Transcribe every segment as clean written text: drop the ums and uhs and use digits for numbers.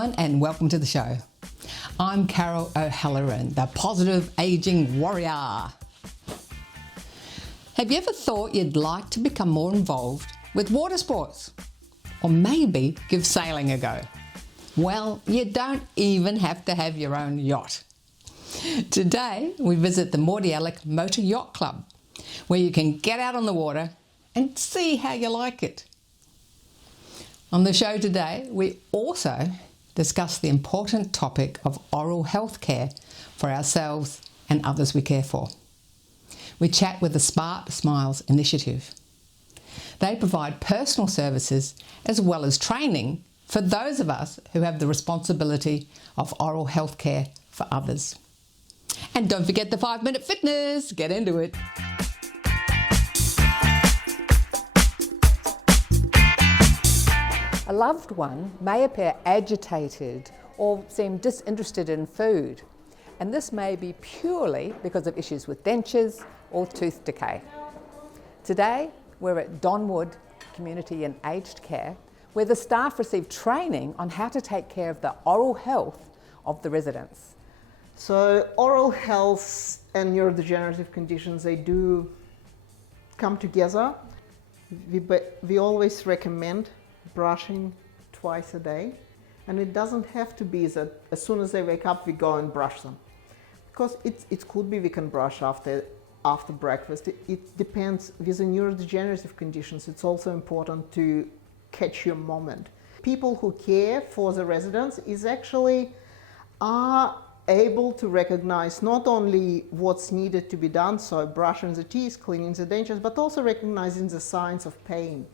everyone, and welcome to the show. I'm Carol O'Halloran, the positive aging warrior. Have you ever thought you'd like to become more involved with water sports? Or maybe give sailing a go? Well, you don't even have to have your own yacht. Today, we visit the Mordialloc Motor Yacht Club, where you can get out on the water and see how you like it. On the show today, we also discuss the important topic of oral health care for ourselves and others we care for. We chat with the Smart Smiles initiative. They provide personal services as well as training for those of us who have the responsibility of oral health care for others. And don't forget the 5-minute fitness. Get into it. A loved one may appear agitated or seem disinterested in food, and this may be purely because of issues with dentures or tooth decay. Today, we're at Donwood Community and Aged Care, where the staff receive training on how to take care of the oral health of the residents. So oral health and neurodegenerative conditions, they do come together. We always recommend brushing twice a day, and it doesn't have to be that as soon as they wake up we go and brush them, because it could be we can brush after breakfast. It depends. With the neurodegenerative conditions, it's also important to catch your moment. People who care for the residents are able to recognize not only what's needed to be done, so brushing the teeth, cleaning the dentures, but also recognizing the signs of pain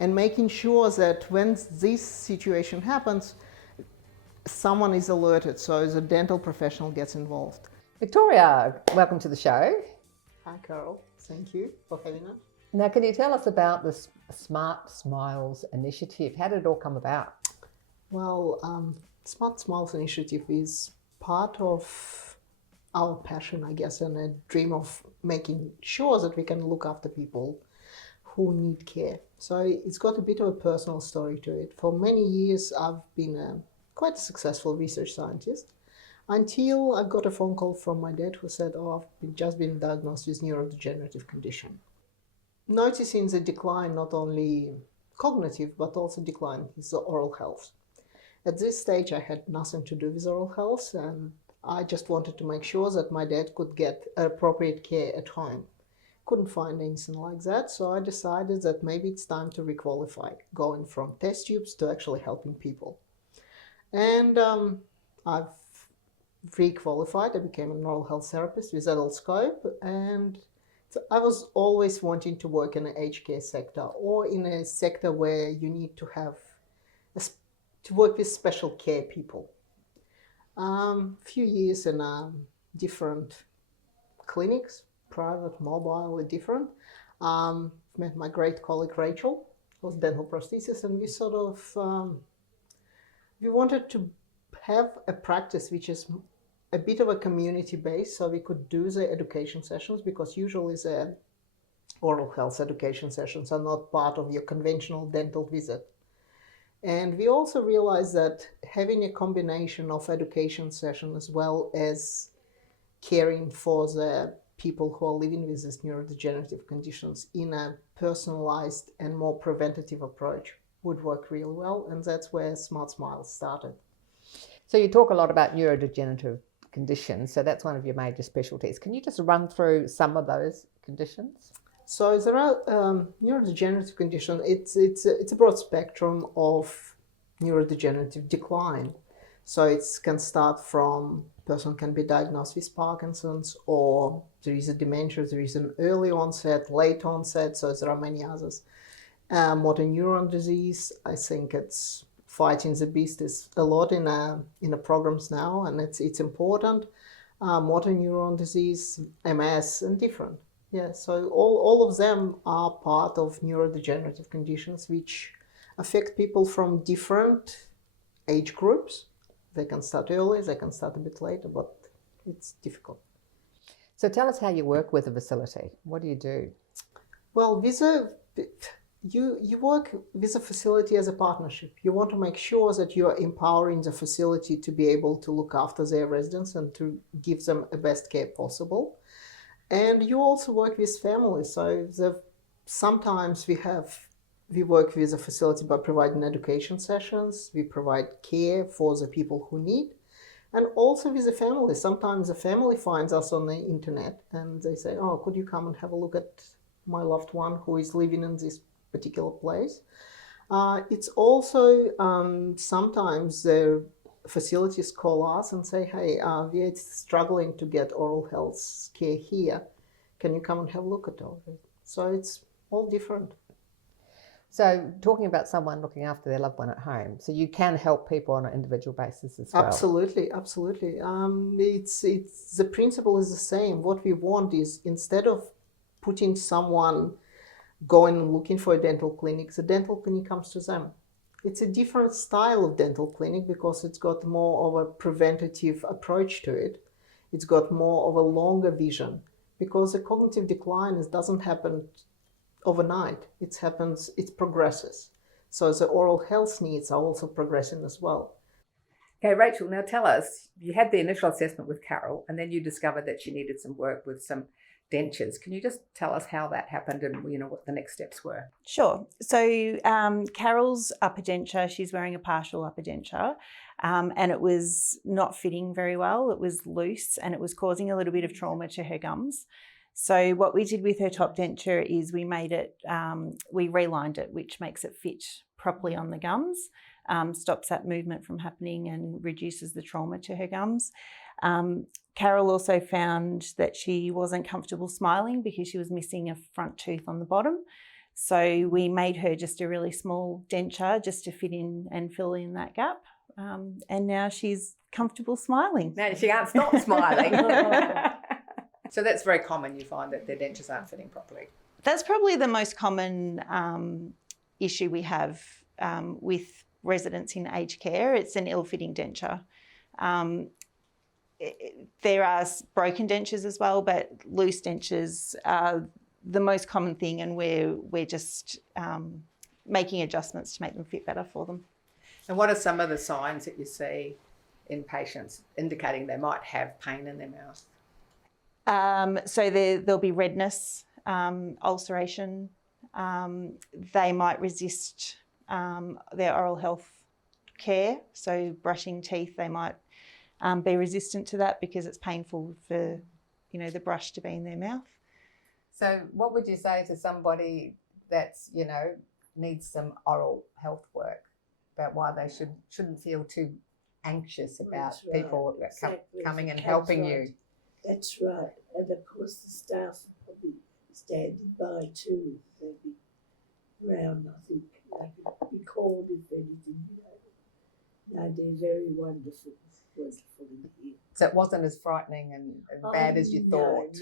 and making sure that when this situation happens, someone is alerted, so the dental professional gets involved. Victoria, welcome to the show. Hi Carol, thank you for having us. Now, can you tell us about the Smart Smiles initiative? How did it all come about? Well, Smart Smiles initiative is part of our passion, I guess, and a dream of making sure that we can look after people who need care. So it's got a bit of a personal story to it. For many years, I've been quite a successful research scientist until I got a phone call from my dad who said, I've just been diagnosed with neurodegenerative condition. Noticing the decline, not only cognitive, but also decline in the oral health. At this stage, I had nothing to do with oral health, and I just wanted to make sure that my dad could get appropriate care at home. Couldn't find anything like that, so I decided that maybe it's time to requalify, going from test tubes to actually helping people. And I've requalified. I became an oral health therapist with adult scope, and so I was always wanting to work in an aged care sector, or in a sector where you need to have to work with special care people. Few years in different clinics, private, mobile, different. Met my great colleague Rachel, who was dental prosthesis, and we sort of we wanted to have a practice which is a bit of a community base, so we could do the education sessions, because usually the oral health education sessions are not part of your conventional dental visit. And we also realized that having a combination of education session as well as caring for the people who are living with these neurodegenerative conditions in a personalized and more preventative approach would work really well, and that's where Smart Smiles started. So you talk a lot about neurodegenerative conditions, so that's one of your major specialties. Can you just run through some of those conditions? So there are neurodegenerative conditions. It's a broad spectrum of neurodegenerative decline. So it can start from person can be diagnosed with Parkinson's, or there is a dementia, there is an early onset, late onset, so there are many others. Motor neuron disease, I think it's fighting the beast is a lot in the programs now, and it's important. Motor neuron disease, MS, and different. Yeah, so all of them are part of neurodegenerative conditions which affect people from different age groups. They can start early, they can start a bit later, but it's difficult. So tell us how you work with a facility. What do you do? Well, you work with a facility as a partnership. You want to make sure that you are empowering the facility to be able to look after their residents and to give them the best care possible. And you also work with families. So sometimes we work with a facility by providing education sessions. We provide care for the people who need. And also with the family. Sometimes the family finds us on the internet and they say, oh, could you come and have a look at my loved one who is living in this particular place? It's also sometimes the facilities call us and say, hey, we're struggling to get oral health care here. Can you come and have a look at all of it? So it's all different. So talking about someone looking after their loved one at home, so you can help people on an individual basis as well. Absolutely. It's the principle is the same. What we want is, instead of putting someone going and looking for a dental clinic, the dental clinic comes to them. It's a different style of dental clinic because it's got more of a preventative approach to it. It's got more of a longer vision because the cognitive decline doesn't happen overnight. It progresses. So the oral health needs are also progressing as well. Okay, Rachel, now tell us, you had the initial assessment with Carol and then you discovered that she needed some work with some dentures. Can you just tell us how that happened and what the next steps were? Sure. So Carol's upper denture, she's wearing a partial upper denture, and it was not fitting very well. It was loose and it was causing a little bit of trauma to her gums. So what we did with her top denture is we relined it, which makes it fit properly on the gums, stops that movement from happening and reduces the trauma to her gums. Carol also found that she wasn't comfortable smiling because she was missing a front tooth on the bottom. So we made her just a really small denture just to fit in and fill in that gap. And now she's comfortable smiling. Now she can't stop smiling. So that's very common, you find that their dentures aren't fitting properly. That's probably the most common issue we have with residents in aged care. It's an ill-fitting denture. There are broken dentures as well, but loose dentures are the most common thing, and we're just making adjustments to make them fit better for them. And what are some of the signs that you see in patients indicating they might have pain in their mouth? So there'll be redness, ulceration. They might resist their oral health care. So brushing teeth, they might be resistant to that because it's painful for, the brush to be in their mouth. So what would you say to somebody that's, needs some oral health work about why they shouldn't feel too anxious about people coming and helping you? That's right. And of course the staff will be standing by too. They'll be around, I think. They could be called if anything. No, they're very wonderful in here. So it wasn't as frightening and bad as you thought?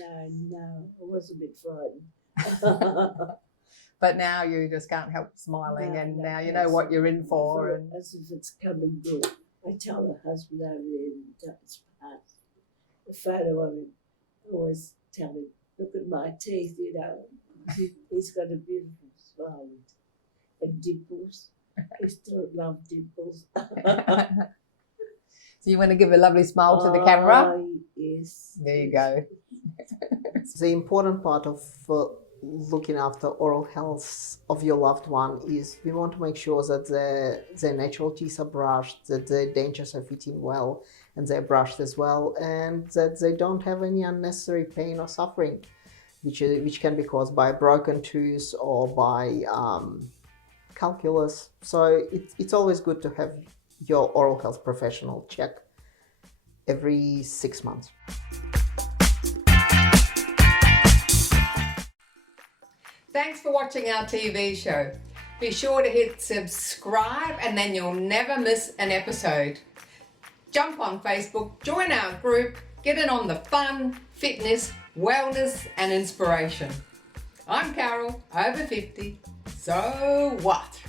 No. I was a bit frightened. But now you just can't help smiling, and now you know what you're in for. And as if it's coming good. I tell her husband over there, that's past. A photo of him, I always tell him, look at my teeth, He's got a beautiful smile and dimples. He still loves dimples. So you want to give a lovely smile to the camera? Yes. There you go. The important part of looking after oral health of your loved one is we want to make sure that their natural teeth are brushed, that their dentures are fitting well and they're brushed as well, and that they don't have any unnecessary pain or suffering, which can be caused by a broken tooth or by calculus. So it's always good to have your oral health professional check every 6 months. Thanks for watching our TV show. Be sure to hit subscribe and then you'll never miss an episode. Jump on Facebook, join our group, get in on the fun, fitness, wellness and inspiration. I'm Carol, over 50. So what?